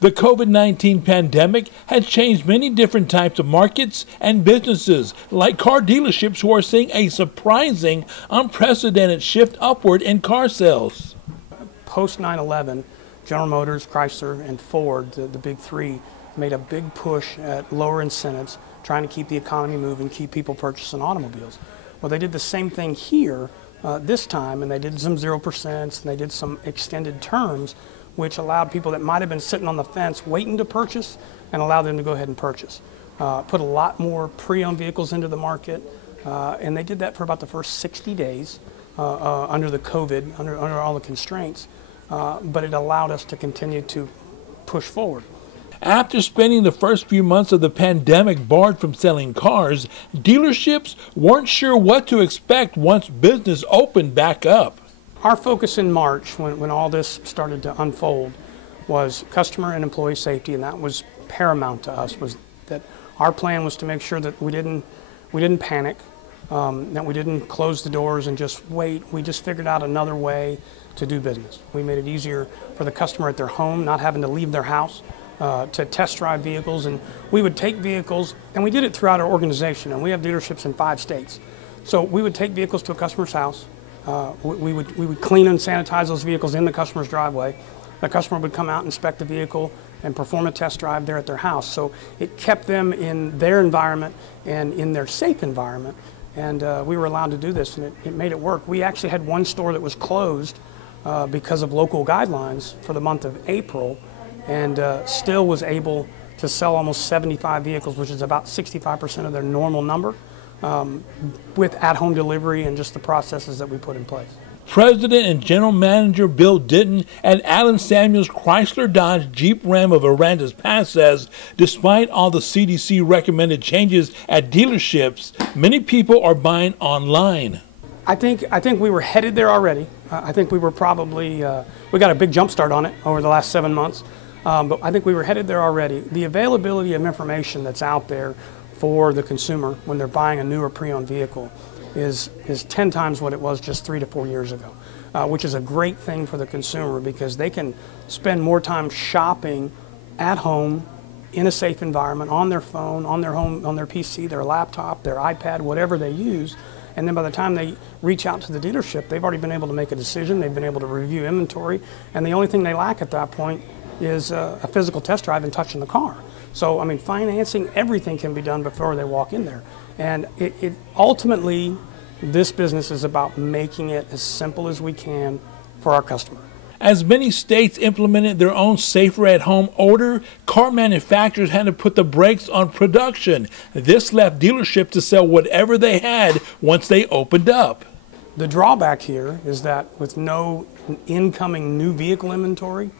The COVID-19 pandemic has changed many different types of markets and businesses, like car dealerships who are seeing a surprising, unprecedented shift upward in car sales. Post 9/11, General Motors, Chrysler, and Ford, the big three, made a big push at lower incentives, trying to keep the economy moving, keep people purchasing automobiles. Well, they did the same thing here this time, and they did some 0%, and they did some extended terms, which allowed people that might have been sitting on the fence waiting to purchase and allowed them to go ahead and purchase. Put a lot more pre-owned vehicles into the market, and they did that for about the first 60 days under the COVID, under all the constraints, but it allowed us to continue to push forward. After spending the first few months of the pandemic barred from selling cars, dealerships weren't sure what to expect once business opened back up. Our focus in March, when all this started to unfold, was customer and employee safety, and that was paramount to us. Was that our plan was to make sure that we didn't panic, that we didn't close the doors and just wait. We just figured out another way to do business. We made it easier for the customer at their home, not having to leave their house, to test drive vehicles, and we would take vehicles, and we did it throughout our organization, and we have dealerships in 5 states. So we would take vehicles to a customer's house. We would clean and sanitize those vehicles in the customer's driveway. The customer would come out, inspect the vehicle, and perform a test drive there at their house. So it kept them in their environment and in their safe environment, and we were allowed to do this, and it made it work. We actually had one store that was closed because of local guidelines for the month of April, and still was able to sell almost 75 vehicles, which is about 65% of their normal number, with at-home delivery and just the processes that we put in place. President and General Manager Bill Denton at Alan Samuels Chrysler Dodge Jeep Ram of Aransas Pass says, despite all the CDC recommended changes at dealerships, many people are buying online. I think we were headed there already. I think we were probably, we got a big jump start on it over the last 7 months. But I think we were headed there already. The availability of information that's out there for the consumer when they're buying a new or pre-owned vehicle is 10 times what it was just 3 to 4 years ago, which is a great thing for the consumer because they can spend more time shopping at home in a safe environment, on their phone, on their home, on their PC, their laptop, their iPad, whatever they use. And then by the time they reach out to the dealership, they've already been able to make a decision, they've been able to review inventory, and the only thing they lack at that point is a physical test drive and touching the car. So, I mean, financing, everything can be done before they walk in there. And it ultimately, this business is about making it as simple as we can for our customer. As many states implemented their own safer at home order, car manufacturers had to put the brakes on production. This left dealerships to sell whatever they had once they opened up. The drawback here is that with no incoming new vehicle inventory,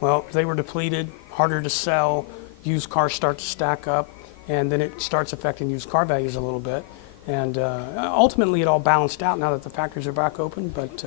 well, they were depleted, harder to sell, used cars start to stack up, and then it starts affecting used car values a little bit. And ultimately it all balanced out now that the factories are back open, but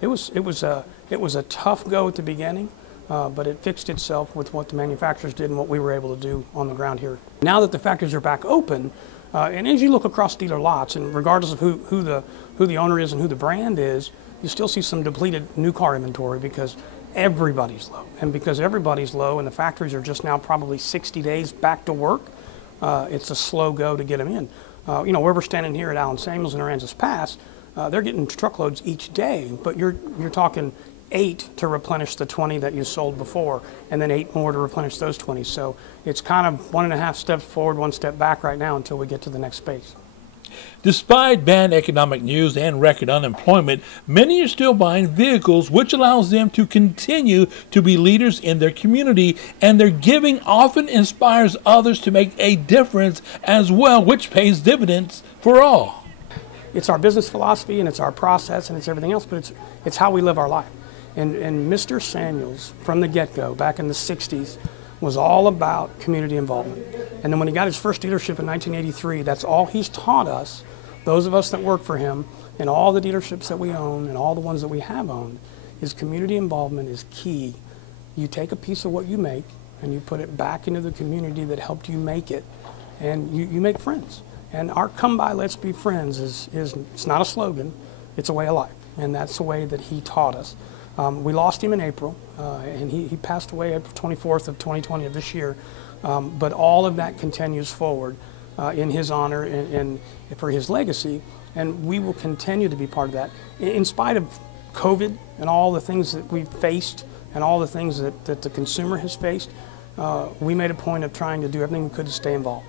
it was a tough go at the beginning, but it fixed itself with what the manufacturers did and what we were able to do on the ground here. Now that the factories are back open, and as you look across dealer lots, and regardless of who the owner is and who the brand is, you still see some depleted new car inventory because everybody's low. And because everybody's low and the factories are just now probably 60 days back to work, it's a slow go to get them in. You know, where we're standing here at Alan Samuels and Aransas Pass, they're getting truckloads each day, but you're talking 8 to replenish the 20 that you sold before, and then 8 more to replenish those 20. So it's kind of 1.5 steps forward, 1 step back right now until we get to the next phase. Despite bad economic news and record unemployment, many are still buying vehicles, which allows them to continue to be leaders in their community, and their giving often inspires others to make a difference as well, which pays dividends for all. It's our business philosophy, and it's our process, and it's everything else, but it's how we live our life. And Mr. Samuels, from the get-go, back in the 60s, was all about community involvement. And then when he got his first dealership in 1983, that's all he's taught us, those of us that work for him, and all the dealerships that we own, and all the ones that we have owned, is community involvement is key. You take a piece of what you make, and you put it back into the community that helped you make it, and you make friends. And our come by, let's be friends is it's not a slogan, it's a way of life. And that's the way that he taught us. We lost him in April, and he passed away April 24th of 2020 of this year. But all of that continues forward in his honor and for his legacy, and we will continue to be part of that. In spite of COVID and all the things that we've faced and all the things that the consumer has faced, we made a point of trying to do everything we could to stay involved.